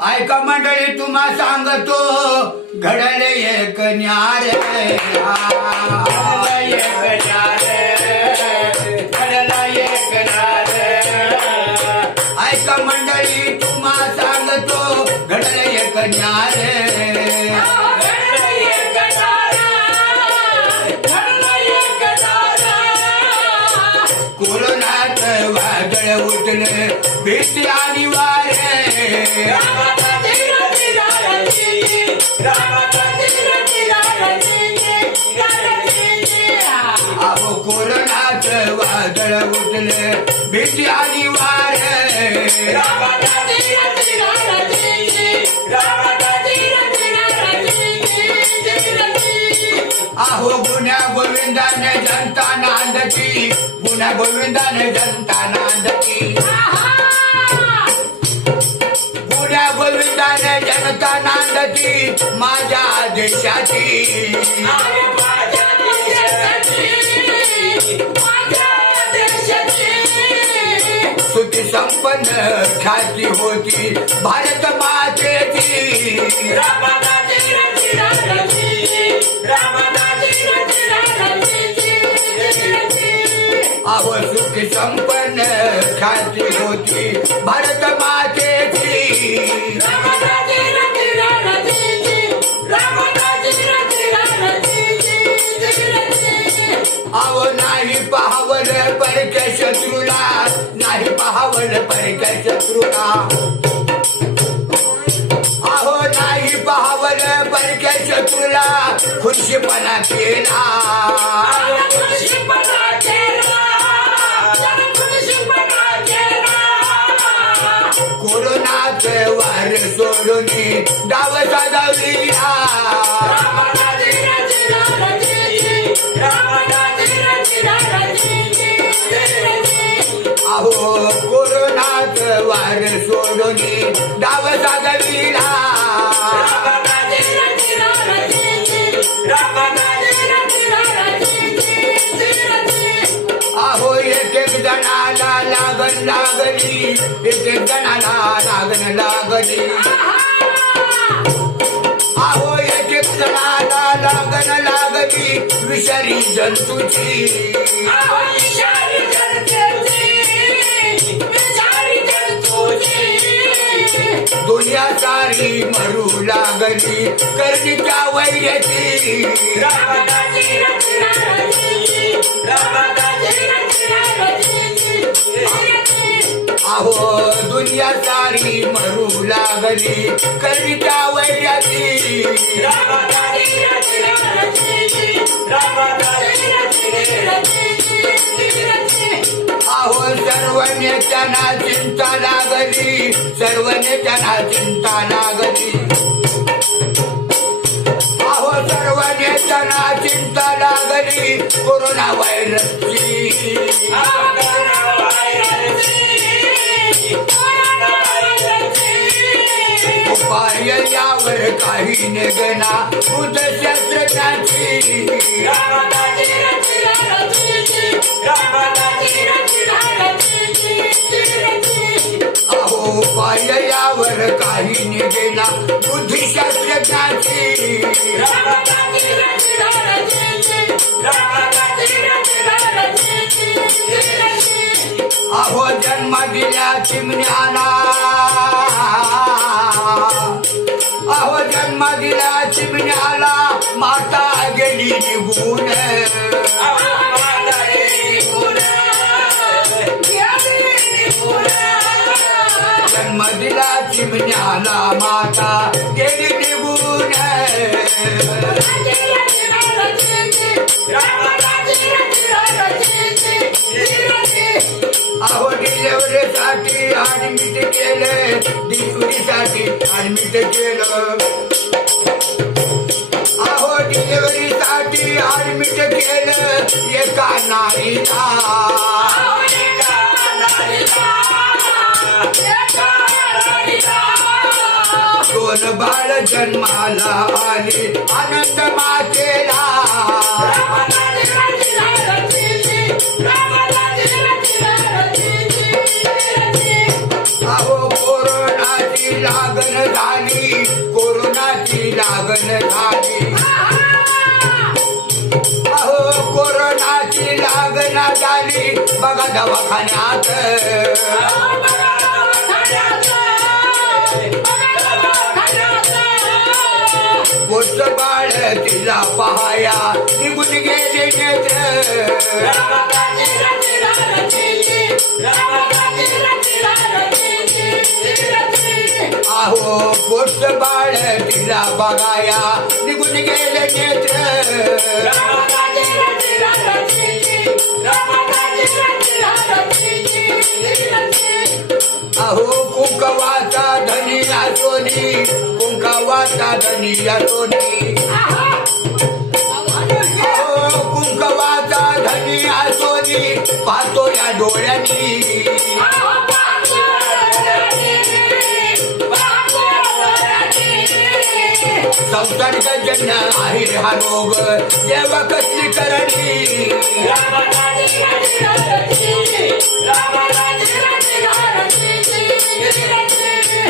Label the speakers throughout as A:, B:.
A: ऐका मंडळी तुम्हा सांगतो घडले एक न्यार. ऐका मंडळी तुम्हा सांगतो घडले एक न्यार. कोरोनात वादळ उठले भीती आणि वारे अहो कोरोनात वादळ उठले. भीती आणि वारे. अहो गुन्ह्या गोविंदाने जनता नांदती. गुन्ह्या गोविंदाने जनता नांदती. गोविंदाने जनता नांदती माझ्या देशाची सुखी संपन्न ख्याती होती भारत मातेची. अहो सुखी संपन्न ख्याती होती भारत मातेची अहो नाही पाहावल परक्या शत्रूला. नाही पाहावल परक्या शत्रूला. अहो नाही पाहावल परक्या शत्रूला. खुशीपणा केला. कोरोनाच वार सोडून डाव साधविला अहो कोरोनाच वार सोडून डाव साधविला अहो एक एक जणाला लागण लागली एक एक जणाला लागण लागली. अहो एक एक जणाला लागण लागली विषारी जंतूची. दुनिया सारी मरू लागली कर्णीच्या वैर्याची हो दुनिया सारी मरू लागली. कविता वैर्याची आहो सर्व नेत्यांना चिंता लागली. सर्व नेत्यांना चिंता लागली. आहो सर्व नेत्यांना चिंता लागली. कोरोना व्हायरसची पाय यावर काही निघना. बुद्ध शास्त्रज्ञाची अहो पाय यावर काही निघेना. बुद्धिशास्त्रज्ञाची अहो जन्म दिल्या चिमण्याला जन्म चिमण्याला माता गेली निघून. जन्म दिला चिमण्याला माता गेली निघून. अहो डिलेवरीसाठी ऍडमिट केलं डिलिव्हरीसाठी ऍडमिट केलं. अहो डिलिव्हरीसाठी ऍडमिट केलं एका नारीला दोन बाळ जन्माला आली आनंद मातेला. बघा दवाखान्यात पोट बाळ तिला पहाया निघून गेले नेत्र अहो पोट बाळ तिला बघाया निघून गेले नेत्र अहो कुंकवाचा धनी सोनी कुंकवाचा धनी सोनी कुंकवाचा धनी सोनी पाहतो या डोळ्यांनी. संसर्ग जन्य आहे हा रोग. देव कसली करणी?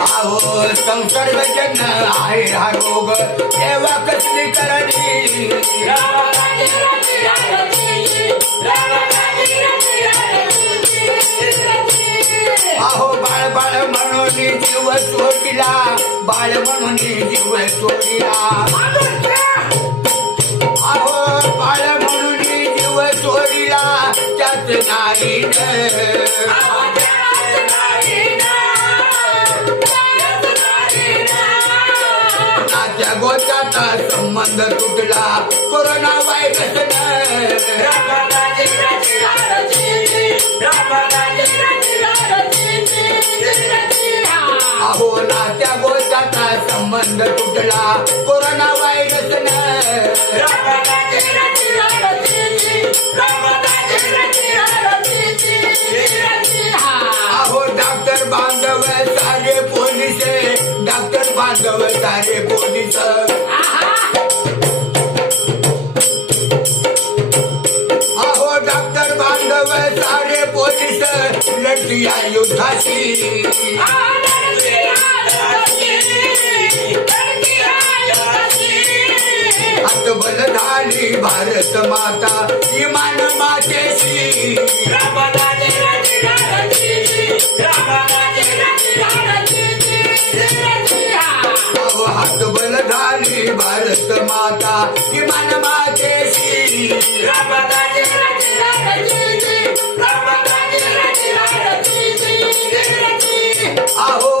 A: अहो संसर्ग जन्य आहे हा रोग. देव कसली करणी? अहो बाळ बाळ म्हणून जीव सोडिला. बाळ म्हणून जीव सोडिला. अहो बाळ म्हणून जीव सोडिला. त्यात नाही नात्या संबंध तुटला. कोरोना व्हायरस अहो नात्या गोष्टाचा संबंध तुटला. कोरोना व्हायरस अहो डॉक्टर बांधव सारे पोलीस डॉक्टर बांधव सारे पोलीस. अहो डॉक्टर बांधव सारे पोलीस लढतीया युद्धाशी हातबल झाली भारत माता इमान मातेशी. हातबल झाली भारत माता इमान मातेशी. अहो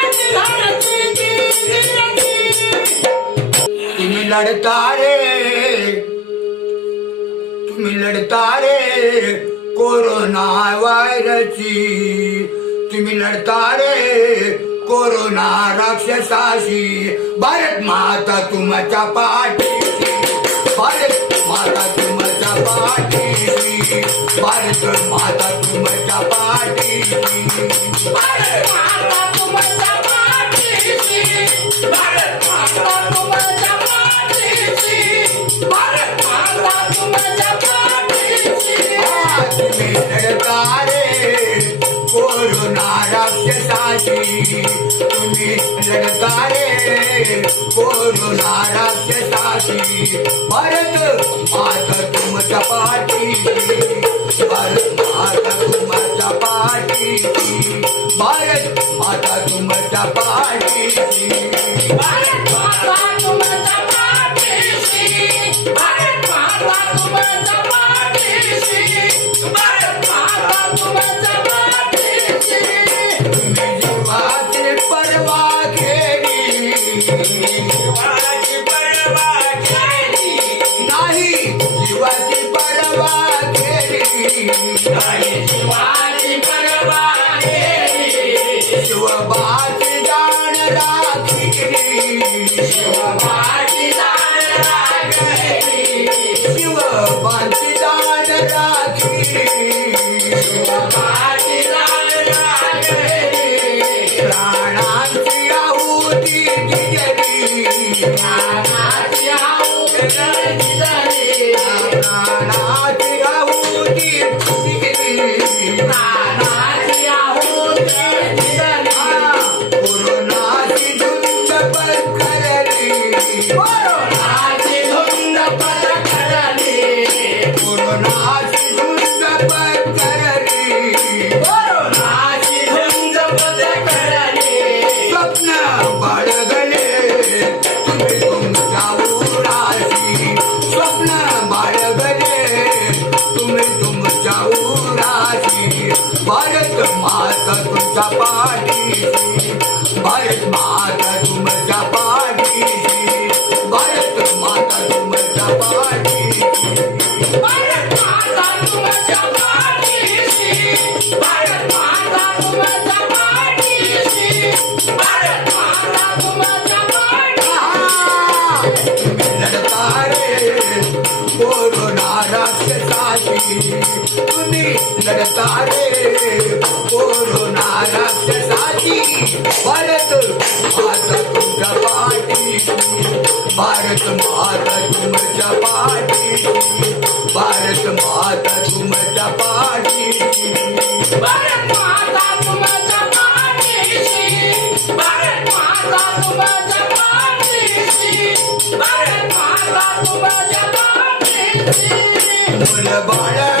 A: लढता रे। तुम्ही लढता रे। कोरोना व्हायरसची तुम्ही लढता रे। कोरोना राक्षसाशी। भारत माता तुमच्या पाठीशी भारत माता तुमच्या पाठीशी भारत माता तुमच्या पाठीशी तुम्ही तुम्ही लढता रे कोरोना राक्षसाशी भारत माता तुमच्या पाठीशी. भारत माता तुमच्या भारत माता तुमच्या Shiva. कोरोना राक्षसाची भारत माता तुमच्या पाठीशी. भारत माता तुमच्या पाठीशी. भारत माता तुमच्या पाठीशी.
B: भारत माता तुमच्या पाठीशी. भारत माता तुमच्या पाठीशी. भारत माता तुमच्या पाठीशी.
A: मुल बाळ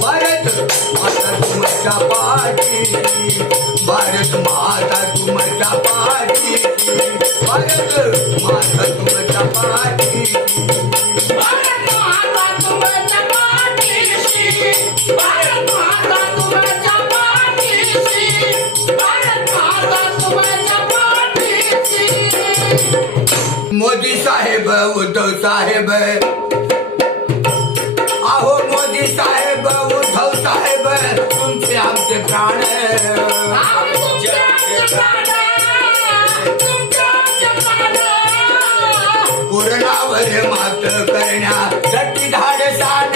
A: भारत माता तुमच्या पाठी भारत माता तुमच्या पाठी भारत माता तुमच्या पाठी
B: भारत माता तुमच्या पाठीशी
A: मोदी साहेब उद्धव साहेब. आहो मोदी साहेब उद्धव साहेब तुमचे आमचे प्राण. पूर्णावर मात करण्यासाठी धाडसान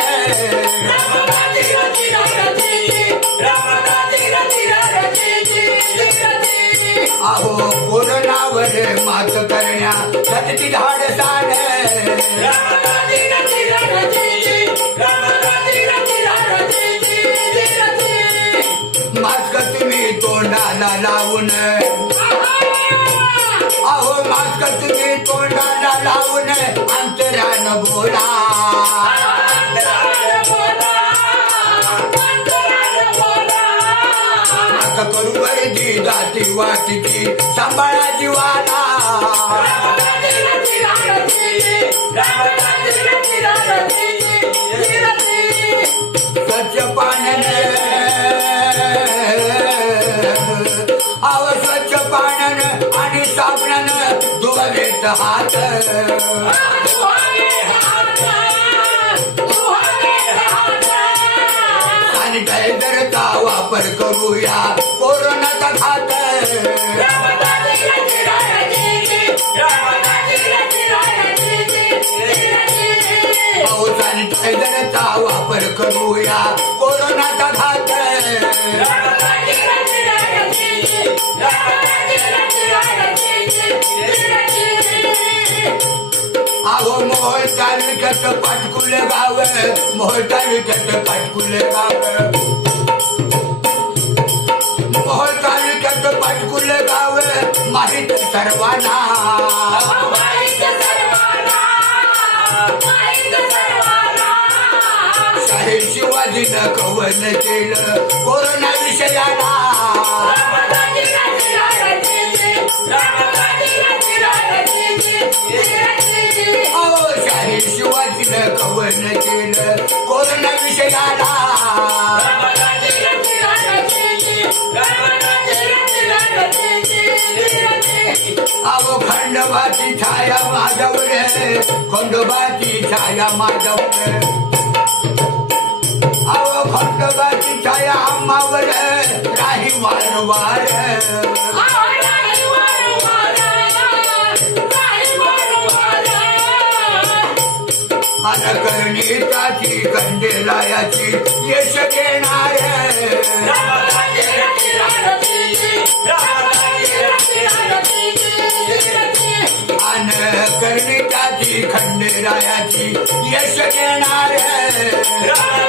A: आहो पूर्णावर मात करण्या लावून अहो मास्क तुम्ही तोंडाला लावून अंतरान बोला आता करू वर्गी जाती वाटीची. सांभाळा जीवाला. स्वच्छ पाण्याने. अहो स्वच्छ आणि साबणानं तर हात. वापर करूया. सॅनिटायझरचा वापर करूया कोरोनाचा घात अहो मोहोळ तालुक्यात पाटकुले गाव मोहोळ तालुक्यात पाटकुले गाव. मोहोळ माहीत सर्वांना. शाहीर शिवाजीनं कवन केलं कोरोना विषयाला. अहो शाहीर शिवाजीनं कवन केलं कोरोना विषयाला. खंडोबाची छाया माझ्यावर खंडोबाची छाया माझ्यावर अव खंडोबाची छाया आम्हावर राही वारंवार अनकरणीताची खंडेलायाची यश घेणार कर्णिकाची खंडेरायाची यश देणार राम